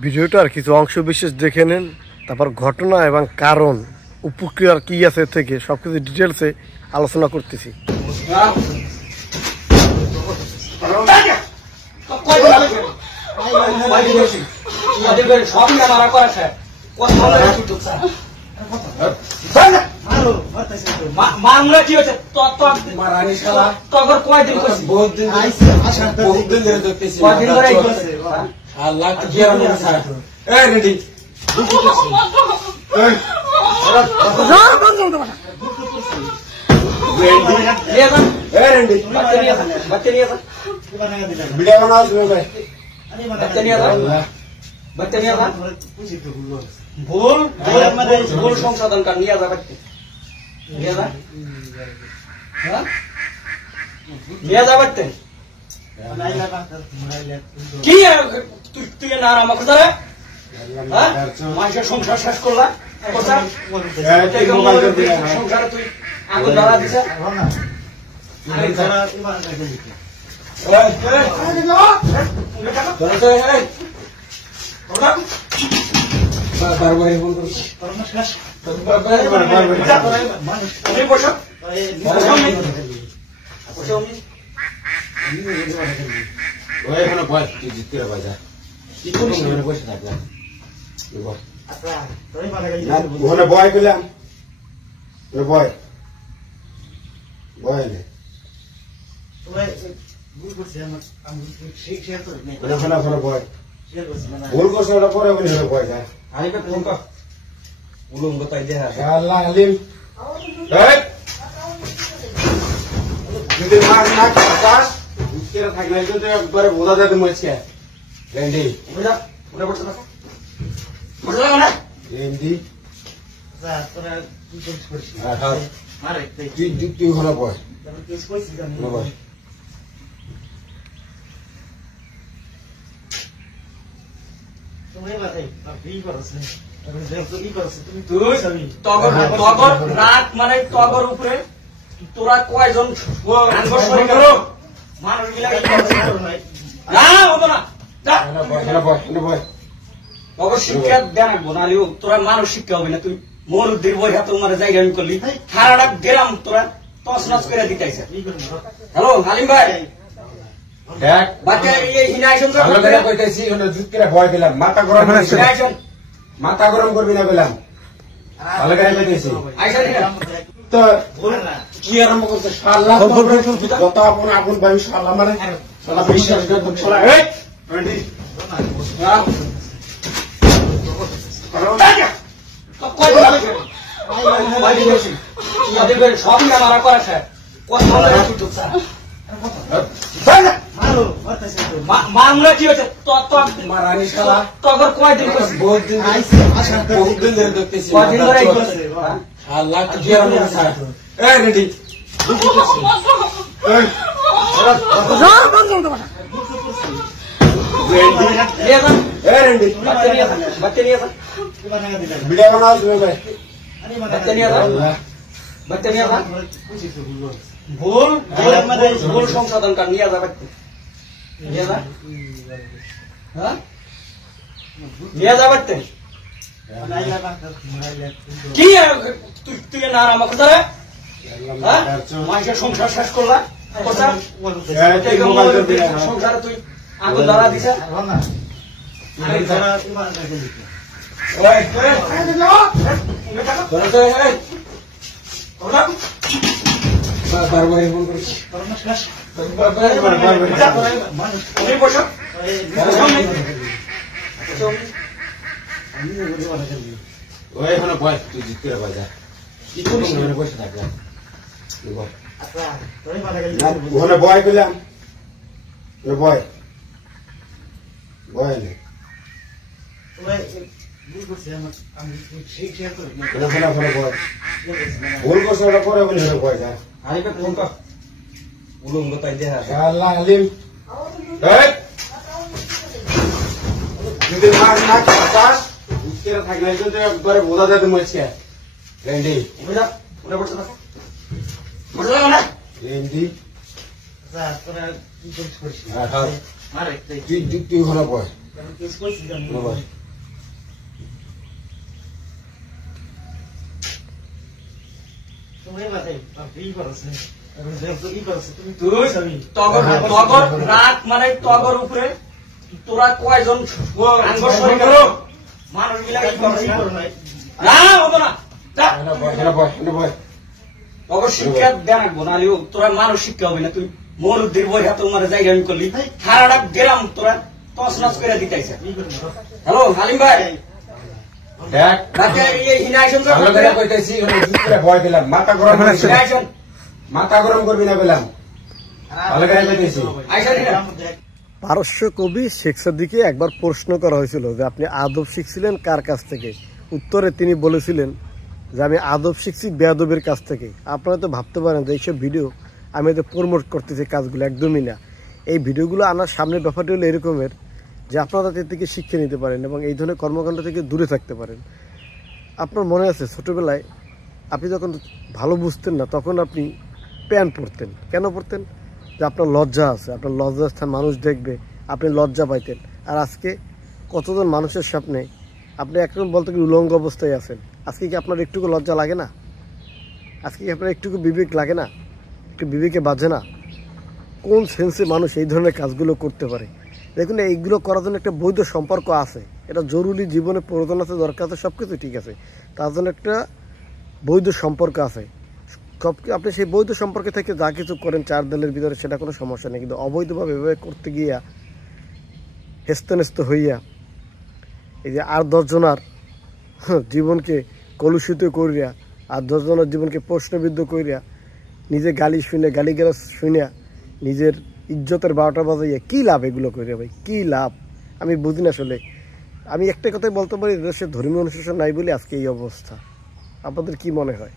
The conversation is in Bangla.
ভিডিওটার কিছু অংশ বিশেষ দেখে নেন, তারপর ঘটনা এবং কারণ উপক্রিয়ার কি আছে থেকে সবকিছু ডিটেলসে আলোচনা করতেছি। কি হচ্ছে কয়দিন বহুত দিন ধরে দেখতেছি আল্লাহ রেডি ভুল সংশোধন কর নিয়ে যাবে নিয়ে যাবে কি তুই না আমাকে ধরে মানুষের সংসার শেষ করলা সংসারে তুই আগুন ধরা দিছ ওখানে বয় পেলাম বয় বয় বয় ভুল করছে ওটা পরে বলি বয় যায় উলঙ্গ তাই দেখা আল্লাহ আলিম যদি মার না খাস থাকলে কিন্তু একবারে বোঝা যায় তুমি আজকে লেন্ডি তুই ওখানে বয় রাত মানে তগর উপরে তোরা কয়জন মানুষ শিক্ষা দেন নালিও তোরা মানুষ শিক্ষা হবে না তুই মরুদ্দির বই হাতে তোমার জায়গা আমি করলি সারাটা গেলাম তোরা তস নস করে দিতেছে। হ্যালো হালিম ভাই মাথা গরম করবি না পেলাম কি আরম্ভ করছে আগুন বায়ু সাল্লাহ মানে বিশ্বাস সবই মারা করেছে মামলা কি হচ্ছে তগর কয়দিন বহুত দিন ধরে দেখতেছি কয়দিন ধরে আল্লাহ রেডি ভিডিও বানাও তুমি ভাই ভুল সংশোধন কর নিয়ে যাবে নিয়ে যাবে কি তুই না আমাকে ধরে মানুষের সংসার শেষ করলা সংসারে তুই আগুন ধরা দিছ ওখানে বয় তুই জিত করে বাজা বসে থাকলাম ওখানে বয় পেলাম বয় বয় ভুল করছে ওটা পরে বলি বয় যায় উলঙ্গ তাই দেখা আল্লাহ আলিম যদি মার না খাস থাকলে কিন্তু একবারে বোঝা যায় তুমি আজকে লেন্ডি লেন্ডি তুই ওখানে বয় তগর উপরে তোরা কয়জন মানুষ গিলা শিক্ষা দেন রাখবো নাহলে তোরা মানুষ শিক্ষা হবে না। তুই মরুদ্দির বইয়া তোমার জায়গা আমি করলি সারাটা গ্রাম তোরা তছনছ করে দিতেছে। হ্যালো হালিম ভাই, মাথা গরম করবি না বললাম। পারস্য কবি শেখ সাদিকে একবার প্রশ্ন করা হয়েছিল যে আপনি আদব শিখছিলেন কার কাছ থেকে? উত্তরে তিনি বলেছিলেন যে আমি আদব শিখছি বেয়াদবের কাছ থেকে। আপনারা তো ভাবতে পারেন যে এইসব ভিডিও আমি তো প্রমোট করতেছি, কাজগুলো একদমই না। এই ভিডিওগুলো আনার সামনের ব্যাপারটি হলো এরকমের যে আপনারা তাদের থেকে শিক্ষা নিতে পারেন এবং এই ধরনের কর্মকাণ্ড থেকে দূরে থাকতে পারেন। আপনার মনে আছে ছোটোবেলায় আপনি যখন ভালো বুঝতেন না তখন আপনি প্যান্ট পরতেন। কেন পরতেন? যে আপনার লজ্জা আছে, আপনার লজ্জার স্থান মানুষ দেখবে, আপনি লজ্জা পাইতেন। আর আজকে কতজন মানুষের সামনে আপনি একরকম বলতে গেলে উলঙ্গ অবস্থায় আছেন। আজকে কি আপনার একটুকু লজ্জা লাগে না? আজকে কি আপনার একটুকু বিবেক লাগে না? একটু বিবেকে বাজে না? কোন সেন্সে মানুষ এই ধরনের কাজগুলো করতে পারে? দেখুন, এইগুলো করার জন্য একটা বৈধ সম্পর্ক আছে, এটা জরুরি, জীবনে প্রয়োজন আছে, দরকার আছে, সব কিছু ঠিক আছে। তার জন্য একটা বৈধ সম্পর্ক আছে। আপনি সেই বৈধ সম্পর্কে থেকে যা কিছু করেন চার দেয়ালের ভিতরে সেটা কোনো সমস্যা নেই, কিন্তু অবৈধভাবে এভাবে করতে গিয়া হেস্তনেস্ত হইয়া এই যে আর 10 জনার জীবনকে কলুষিত করিয়া, আর 10 জনের জীবনকে প্রশ্নবিদ্ধ করিয়া, নিজে গালি শুনে, গালিগালাজ শুনিয়া নিজের ইজ্জতের 12টা বাজাইয়া কী লাভ এগুলো করিয়া? ভাই কী লাভ? আমি বুঝি না আসলে। আমি একটা কথাই বলতে পারি, দেশে ধর্মীয় অনুশাসন নাই বলে আজকে এই অবস্থা। আপনাদের কি মনে হয়?